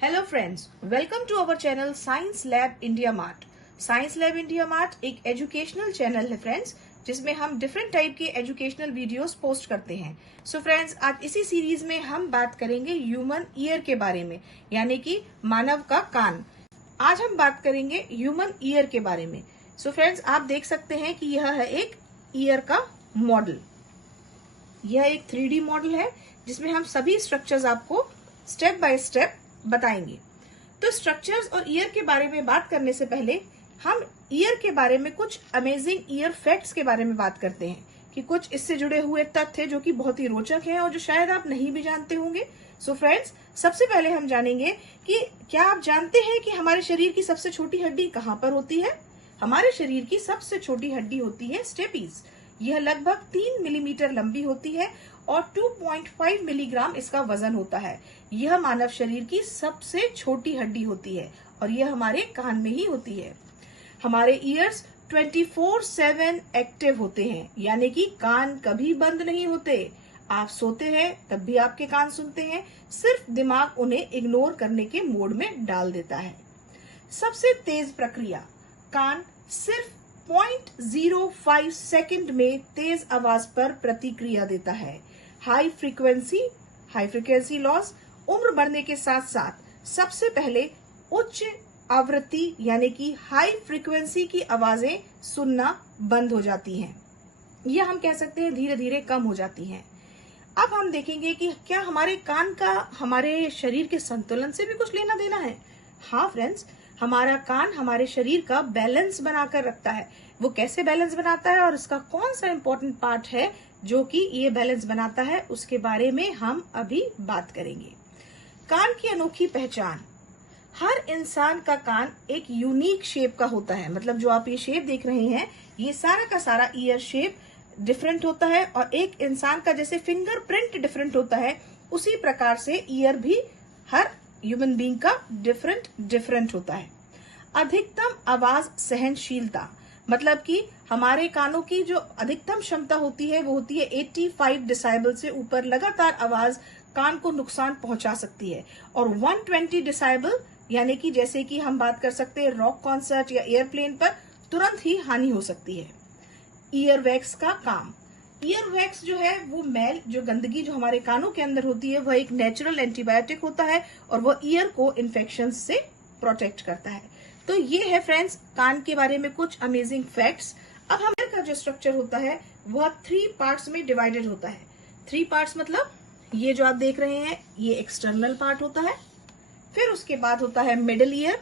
Hello friends, welcome to our channel science lab India mart. Science lab India mart एक educational channel है friends, जिसमें हम different type के educational videos post करते हैं। So friends, आज इसी सीरीज में हम बात करेंगे ह्यूमन ईयर के बारे में, यानी कि मानव का कान। आज हम बात करेंगे ह्यूमन ईयर के बारे में। सो फ्रेंड्स, आप देख सकते हैं कि यह है एक ईयर का मॉडल। यह एक 3D मॉडल है जिसमें हम सभी स्ट्रक्चर्स आपको स्टेप बाय स्टेप बताएंगे। तो स्ट्रक्चर्स और ईयर के बारे में बात करने से पहले हम ईयर के बारे में कुछ अमेजिंग ईयर फैक्ट्स के बारे में बात करते हैं कि कुछ इससे जुड़े हुए तथ्य जो कि बहुत ही रोचक हैं और जो शायद आप नहीं भी जानते होंगे। सो फ्रेंड्स, सबसे पहले हम जानेंगे कि क्या आप जानते हैं कि हमारे शरीर की सबसे छोटी हड्डी कहाँ पर होती है? हमारे शरीर की सबसे छोटी हड्डी होती है स्टेपीज। यह लगभग 3 मिलीमीटर लंबी होती है और 2.5 मिलीग्राम इसका वजन होता है। यह मानव शरीर की सबसे छोटी हड्डी होती है और यह हमारे कान में ही होती है। हमारे ईयर्स 24/7 एक्टिव होते हैं, यानी कि कान कभी बंद नहीं होते। आप सोते हैं तब भी आपके कान सुनते हैं, सिर्फ दिमाग उन्हें इग्नोर करने के मोड में डाल देता है। सबसे तेज प्रक्रिया, कान सिर्फ 0.05 सेकंड में तेज आवाज पर प्रतिक्रिया देता है। हाई फ्रीक्वेंसी लॉस उम्र बढ़ने के साथ साथ सबसे पहले उच्च आवृत्ति यानी कि हाई फ्रीक्वेंसी की आवाजें सुनना बंद हो जाती हैं, या हम कह सकते हैं धीरे धीरे कम हो जाती हैं। अब हम देखेंगे कि क्या हमारे कान का हमारे शरीर के संतुलन से भी कुछ लेना देना है। हाँ फ्रेंड्स, हमारा कान हमारे शरीर का बैलेंस बनाकर रखता है। वो कैसे बैलेंस बनाता है और इसका कौन सा इम्पोर्टेंट पार्ट है जो कि ये बैलेंस बनाता है, उसके बारे में हम अभी बात करेंगे। कान की अनोखी पहचान, हर इंसान का कान एक यूनिक शेप का होता है। मतलब जो आप ये शेप देख रहे हैं, ये सारा का सारा ईयर शेप डिफरेंट होता है और एक इंसान का जैसे फिंगरप्रिंट डिफरेंट होता है, उसी प्रकार से ईयर भी हर ह्यूमन बीइंग का डिफरेंट होता है। अधिकतम आवाज सहनशीलता, मतलब कि हमारे कानों की जो अधिकतम क्षमता होती है वो होती है 85 डिसाइबल से ऊपर लगातार आवाज कान को नुकसान पहुंचा सकती है। और 120 डिसाइबल यानी कि जैसे कि हम बात कर सकते हैं रॉक कॉन्सर्ट या एयरप्लेन पर, तुरंत ही हानि हो सकती है। ईयर वैक्स का काम, ईयर वैक्स जो है वो मैल, जो गंदगी जो हमारे कानों के अंदर होती है, वह एक नेचुरल एंटीबायोटिक होता है और वह ईयर को इन्फेक्शन से प्रोटेक्ट करता है। तो ये है फ्रेंड्स कान के बारे में कुछ अमेजिंग फैक्ट्स। अब हमारे का जो स्ट्रक्चर होता है वह 3 पार्ट्स में डिवाइडेड होता है। 3 पार्ट्स मतलब ये जो आप देख रहे हैं, ये एक्सटर्नल पार्ट होता है, फिर उसके बाद होता है मिडिल ईयर,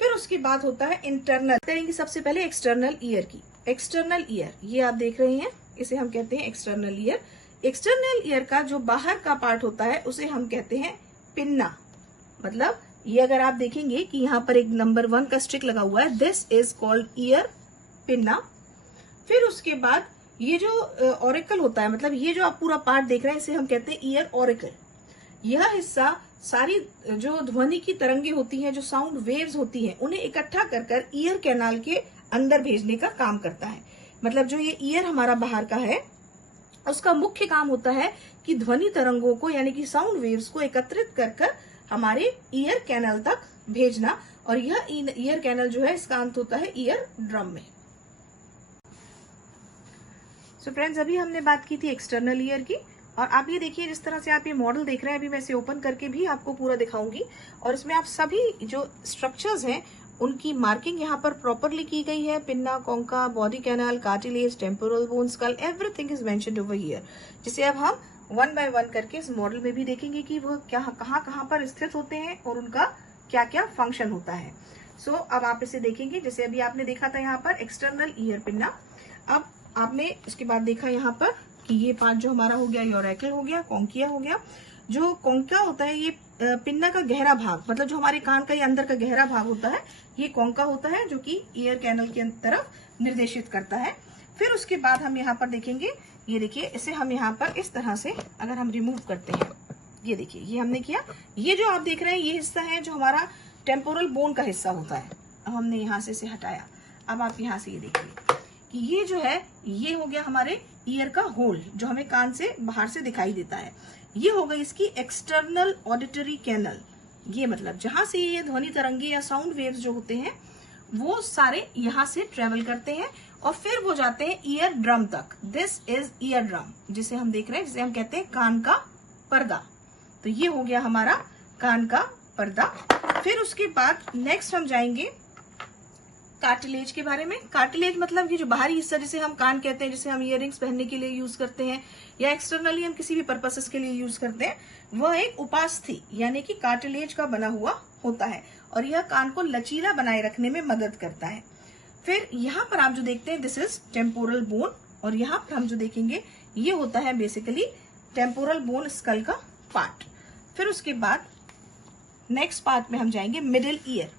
फिर उसके बाद होता है इंटरनल। करेंगे सबसे पहले एक्सटर्नल ईयर की। एक्सटर्नल ईयर ये आप देख रहे हैं, इसे हम कहते हैं एक्सटर्नल ईयर। एक्सटर्नल ईयर का जो बाहर का पार्ट होता है उसे हम कहते हैं पिन्ना। मतलब ये अगर आप देखेंगे कि यहाँ पर एक नंबर 1 का स्टिक लगा हुआ है, this is called ear pinna. फिर उसके बाद ये जो ऑरिकल होता है, मतलब ये जो आप पूरा पार्ट देख रहे हैं, इसे हम कहते हैं ईयर ऑरिकल। यह हिस्सा सारी जो ध्वनि की तरंगे होती हैं, जो साउंड वेव्स होती हैं, उन्हें इकट्ठा कर ईयर कैनाल के अंदर भेजने का काम करता है। मतलब जो ये ईयर हमारा बाहर का है, उसका मुख्य काम होता है कि ध्वनि तरंगों को यानी कि साउंड वेव्स को एकत्रित कर हमारे ईयर कैनल तक भेजना, और यह ईयर कैनल जो है इसका अंत होता है ईयर ड्रम में। सो फ्रेंड्स, अभी हमने बात की थी एक्सटर्नल ईयर की, और आप ये देखिए जिस तरह से आप ये मॉडल देख रहे हैं, अभी मैं इसे ओपन करके भी आपको पूरा दिखाऊंगी, और इसमें आप सभी जो स्ट्रक्चर्स हैं उनकी मार्किंग यहाँ पर प्रॉपरली की गई है। Pinna, concha, body canal, cartilage, temporal bone, skull, everything is mentioned over here, जिसे अब हम 1 बाय 1 करके इस मॉडल में भी देखेंगे कि वह कहाँ पर स्थित होते हैं और उनका क्या क्या फंक्शन होता है। सो अब आप इसे देखेंगे, जैसे अभी आपने देखा था यहाँ पर एक्सटर्नल ईयर पिन्ना। अब आपने इसके बाद देखा यहाँ पर कि ये पार्ट जो हमारा हो गया यूरेकल हो गया, कॉन्किया हो गया। जो कॉन्का होता है ये पिन्ना का गहरा भाग, मतलब जो हमारे कान का ये अंदर का गहरा भाग होता है, ये कॉन्का होता है, जो कि ईयर कैनल की तरफ निर्देशित करता है। फिर उसके बाद हम यहाँ पर देखेंगे, ये देखिए इसे हम यहाँ पर इस तरह से अगर हम रिमूव करते हैं, ये देखिए ये हमने किया। ये जो आप देख रहे हैं ये हिस्सा है जो हमारा टेम्पोरल बोन का हिस्सा होता है। अब हमने यहाँ से इसे हटाया। अब आप यहाँ से ये देखिए कि ये जो है ये हो गया हमारे ईयर का होल, जो हमें कान से बाहर से दिखाई देता है। ये हो गई इसकी एक्सटर्नल ऑडिटरी कैनल। ये मतलब जहां से ये ध्वनि तरंगे या साउंड वेव्स जो होते हैं वो सारे यहाँ से ट्रेवल करते हैं और फिर वो जाते हैं ईयर ड्रम तक। दिस इज ईयर ड्रम, जिसे हम देख रहे हैं, जिसे हम कहते हैं कान का पर्दा। तो ये हो गया हमारा कान का पर्दा। फिर उसके बाद नेक्स्ट हम जाएंगे कार्टिलेज के बारे में। कार्टिलेज मतलब ये जो बाहरी हिस्सा जिसे हम कान कहते हैं, जिसे हम इयररिंग्स पहनने के लिए यूज करते हैं या एक्सटर्नली हम किसी भी पर्पसेस के लिए यूज करते हैं, वह एक उपास्थि यानी कि कार्टिलेज का बना हुआ होता है और यह कान को लचीला बनाए रखने में मदद करता है। फिर यहाँ पर आप जो देखते हैं दिस इज टेम्पोरल बोन, और यहाँ पर हम जो देखेंगे ये होता है बेसिकली टेम्पोरल बोन स्कल का पार्ट। फिर उसके बाद नेक्स्ट पार्ट में हम जाएंगे मिडिल ईयर।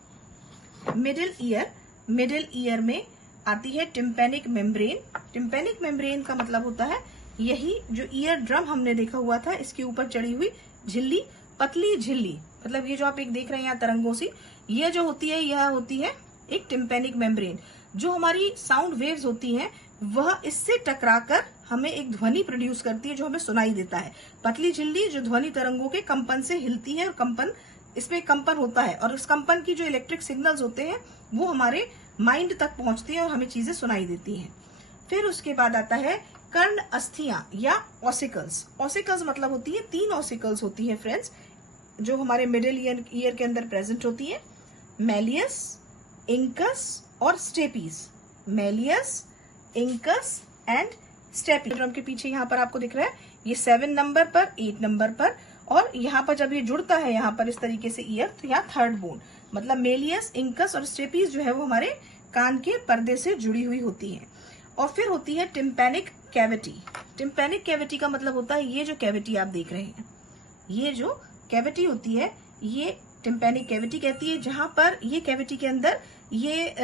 मिडिल ईयर में आती है टिम्पैनिक मेम्ब्रेन। टिम्पैनिक मेम्ब्रेन का मतलब होता है यही जो ईयर ड्रम हमने देखा हुआ था, इसके ऊपर चढ़ी हुई झिल्ली, पतली झिल्ली, मतलब ये जो आप एक देख रहे हैं यहाँ तरंगों सी, ये जो होती है यह होती है एक टिम्पैनिक मेम्ब्रेन। जो हमारी साउंड वेव्स होती हैं वह इससे टकराकर हमें एक ध्वनि प्रोड्यूस करती है जो हमें सुनाई देता है। पतली झिल्ली जो ध्वनि तरंगों के कंपन से हिलती है और कंपन, इसमें कंपन होता है और उस कंपन की जो इलेक्ट्रिक सिग्नल्स होते हैं वो हमारे माइंड तक पहुंचती हैं और हमें चीजें सुनाई देती हैं। फिर उसके बाद आता है कर्ण अस्थियां या ऑसिकल्स। ऑसिकल्स मतलब होती है 3 ऑसिकल्स होती है फ्रेंड्स जो हमारे मिडिल ईयर के अंदर प्रेजेंट होती है, मैलियस, इंकस और stapes. Malleus, incus and stapes. Drum के पीछे यहाँ पर आपको दिख रहा है ये 7 नंबर पर, 8 नंबर पर, और यहाँ पर जब ये जुड़ता है यहाँ पर इस तरीके से ईयर, तो यहाँ थर्ड बोन मतलब मेलियस, इंकस और स्टेपीज जो है वो हमारे कान के पर्दे से जुड़ी हुई होती है। और फिर होती है टिम्पैनिक कैविटी। टिम्पैनिक कैविटी का मतलब होता है ये जो कैविटी आप देख रहे हैं, ये जो कैविटी होती है ये टिम्पैनिक कैविटी कहती है, जहां पर ये कैविटी के अंदर ये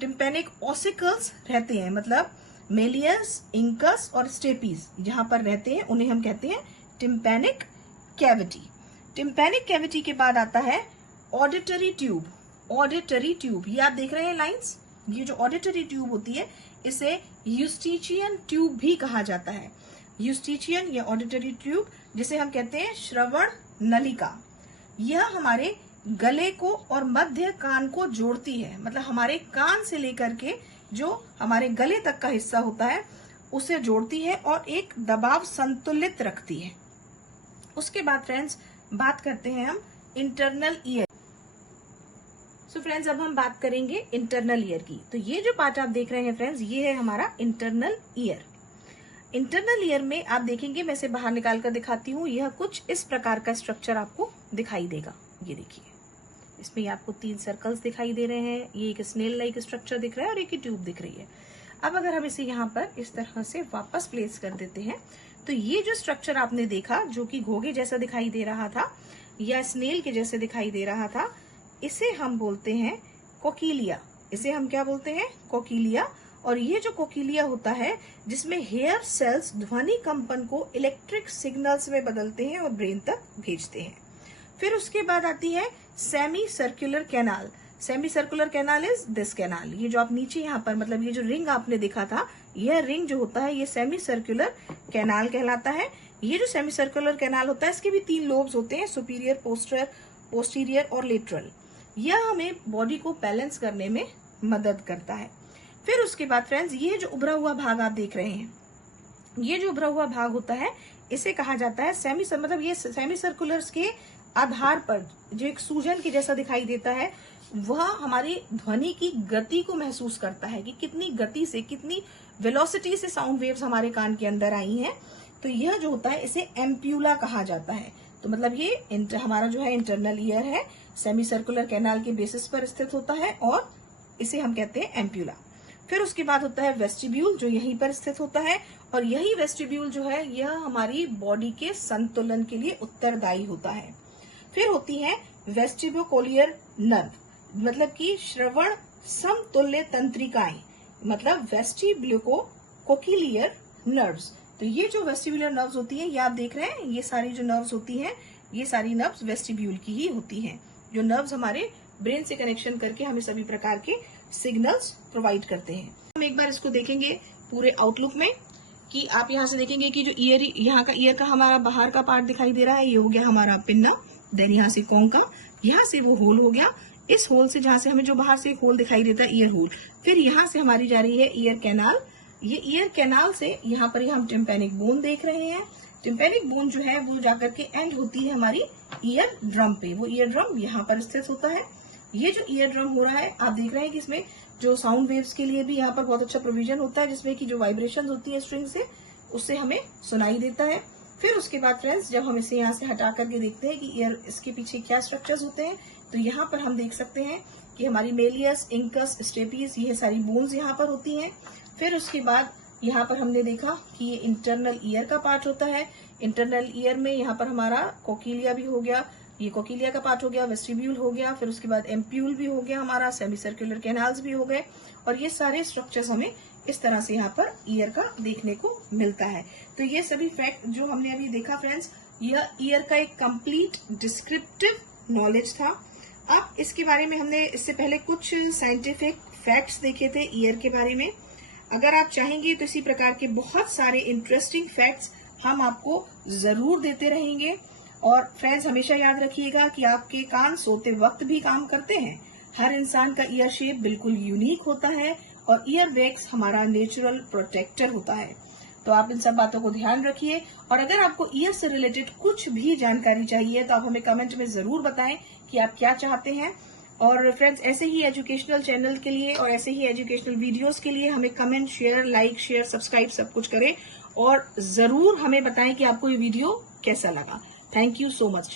टिम्पैनिक ऑसिकल्स रहते हैं, मतलब मेलियस, इंकस और स्टेपीज जहां पर रहते हैं उन्हें हम कहते हैं टिम्पैनिक कैविटी। टिम्पैनिक कैविटी के बाद आता है ऑडिटरी ट्यूब। ऑडिटरी ट्यूब, ये आप देख रहे हैं लाइंस, ये जो ऑडिटरी ट्यूब होती है इसे यूस्टिचियन ट्यूब भी कहा जाता है। यूस्टिचियन या ऑडिटरी ट्यूब जिसे हम कहते हैं श्रवण नलिका, यह हमारे गले को और मध्य कान को जोड़ती है, मतलब हमारे कान से लेकर के जो हमारे गले तक का हिस्सा होता है उसे जोड़ती है और एक दबाव संतुलित रखती है। उसके बाद फ्रेंड्स बात करते हैं हम इंटरनल ईयर। सो फ्रेंड्स अब हम बात करेंगे इंटरनल ईयर की। तो ये जो पार्ट आप देख रहे हैं फ्रेंड्स ये है हमारा इंटरनल ईयर। इंटरनल ईयर में आप देखेंगे, मैं इसे बाहर निकाल कर दिखाती हूँ, यह कुछ इस प्रकार का स्ट्रक्चर आपको दिखाई देगा। ये देखिए इसमें आपको 3 सर्कल्स दिखाई दे रहे हैं, ये एक स्नेल लाइक स्ट्रक्चर दिख रहा है और एक ही ट्यूब दिख रही है। अब अगर हम इसे यहाँ पर इस तरह से वापस प्लेस कर देते हैं तो ये जो स्ट्रक्चर आपने देखा जो कि घोगे जैसा दिखाई दे रहा था या स्नेल के जैसे दिखाई दे रहा था, इसे हम बोलते हैं कोकिलिया। इसे हम क्या बोलते हैं? कोकिलिया। और ये जो कोकिलिया होता है जिसमें हेयर सेल्स ध्वनि कंपन को इलेक्ट्रिक सिग्नल्स में बदलते हैं और ब्रेन तक भेजते हैं। फिर उसके बाद आती है semi circular canal. Semi circular canal is this canal. ये जो आप नीचे यहाँ पर मतलब ये जो रिंग आपने देखा था, यह रिंग जो होता है ये सेमी सर्कुलर कैनाल कहलाता है। ये जो सेमी सर्कुलर कैनाल होता है इसके भी 3 लोब्स होते हैं, सुपीरियर, पोस्टीरियर और लेटरल। यह हमें बॉडी को बैलेंस करने में मदद करता है। फिर उसके बाद फ्रेंड्स ये जो उभरा हुआ भाग आप देख रहे हैं, ये जो उभरा हुआ भाग होता है इसे कहा जाता है मतलब ये सेमी सर्कुलर्स के आधार पर जो एक सूजन के जैसा दिखाई देता है वह हमारी ध्वनि की गति को महसूस करता है कि कितनी गति से, कितनी वेलोसिटी से साउंड वेव्स हमारे कान के अंदर आई हैं। तो यह जो होता है इसे एम्प्यूला कहा जाता है। तो मतलब ये हमारा जो है इंटरनल ईयर है, सेमी सर्कुलर कैनाल के बेसिस पर स्थित होता है और इसे हम कहते हैं एम्प्यूला। फिर उसके बाद होता है वेस्टिब्यूल जो यहीं पर स्थित होता है और यही वेस्टिब्यूल जो है यह हमारी बॉडी के संतुलन के लिए उत्तरदायी होता है। फिर होती है वेस्टिब्यूकोलियर नर्व, मतलब कि श्रवण समतुल्य तंत्रिकाएं, मतलब वेस्टिब्यूकोलियर नर्व्स। तो ये जो वेस्टिब्यूलर नर्व्स होती है ये आप देख रहे हैं, ये सारी जो नर्व्स होती हैं ये सारी नर्व्स वेस्टिब्यूल की ही होती हैं, जो नर्व्स हमारे ब्रेन से कनेक्शन करके हमें सभी प्रकार के सिग्नल्स प्रोवाइड करते हैं। हम एक बार इसको देखेंगे पूरे आउटलुक में कि आप यहाँ से देखेंगे कि जो ईयर, यहाँ का ईयर का हमारा बाहर का पार्ट दिखाई दे रहा है ये हो गया हमारा पिन्ना, देन यहाँ से कोंका, यहाँ से वो होल हो गया, इस होल से जहां से हमें जो बाहर से एक होल दिखाई देता है ईयर होल, फिर यहाँ से हमारी जा रही है ईयर कैनाल। ये ईयर कैनाल से यहाँ पर हम टिम्पैनिक बोन देख रहे हैं। टिम्पैनिक बोन जो है वो जाकर के एंड होती है हमारी ईयर ड्रम पे। वो ईयर ड्रम यहाँ पर स्थित होता है। ये जो ईयर ड्रम हो रहा है आप देख रहे हैं कि इसमें जो साउंड वेव्स के लिए भी यहाँ पर बहुत अच्छा प्रोविजन होता है, जिसमें कि जो वाइब्रेशन होती है स्ट्रिंग से उससे हमें सुनाई देता है। फिर उसके बाद फ्रेंड्स जब हम इसे यहाँ से हटा करके देखते हैं कि ईयर इसके पीछे क्या स्ट्रक्चर्स होते हैं, तो यहाँ पर हम देख सकते हैं कि हमारी मेलियस, इंकस, स्टेपिस, ये सारी बोन्स यहाँ पर होती हैं। फिर उसके बाद यहाँ पर हमने देखा कि ये इंटरनल ईयर का पार्ट होता है। इंटरनल ईयर में यहाँ पर हमारा कोकिलिया भी हो गया, ये कोकिलिया का पार्ट हो गया, वेस्टिब्यूल हो गया, फिर उसके बाद एम्प्यूल भी हो गया हमारा, सेमी सर्कुलर कैनाल्स भी हो गए, और ये सारे स्ट्रक्चर्स हमें इस तरह से यहाँ पर ईयर का देखने को मिलता है। तो ये सभी फैक्ट जो हमने अभी देखा फ्रेंड्स, यह ईयर का एक कंप्लीट डिस्क्रिप्टिव नॉलेज था। अब इसके बारे में हमने इससे पहले कुछ साइंटिफिक फैक्ट्स देखे थे ईयर के बारे में। अगर आप चाहेंगे तो इसी प्रकार के बहुत सारे इंटरेस्टिंग फैक्ट्स हम आपको जरूर देते रहेंगे। और फ्रेंड्स हमेशा याद रखिएगा कि आपके कान सोते वक्त भी काम करते हैं। हर इंसान का ईयर शेप बिल्कुल यूनिक होता है और ईयर वैक्स हमारा नेचुरल प्रोटेक्टर होता है। तो आप इन सब बातों को ध्यान रखिए, और अगर आपको ईयर से रिलेटेड कुछ भी जानकारी चाहिए तो आप हमें कमेंट में जरूर बताएं कि आप क्या चाहते हैं। और फ्रेंड्स ऐसे ही एजुकेशनल चैनल के लिए और ऐसे ही एजुकेशनल वीडियोस के लिए हमें comment, share, like, share, subscribe सब कुछ करें, और जरूर हमें बताएं कि आपको ये वीडियो कैसा लगा। Thank you so much.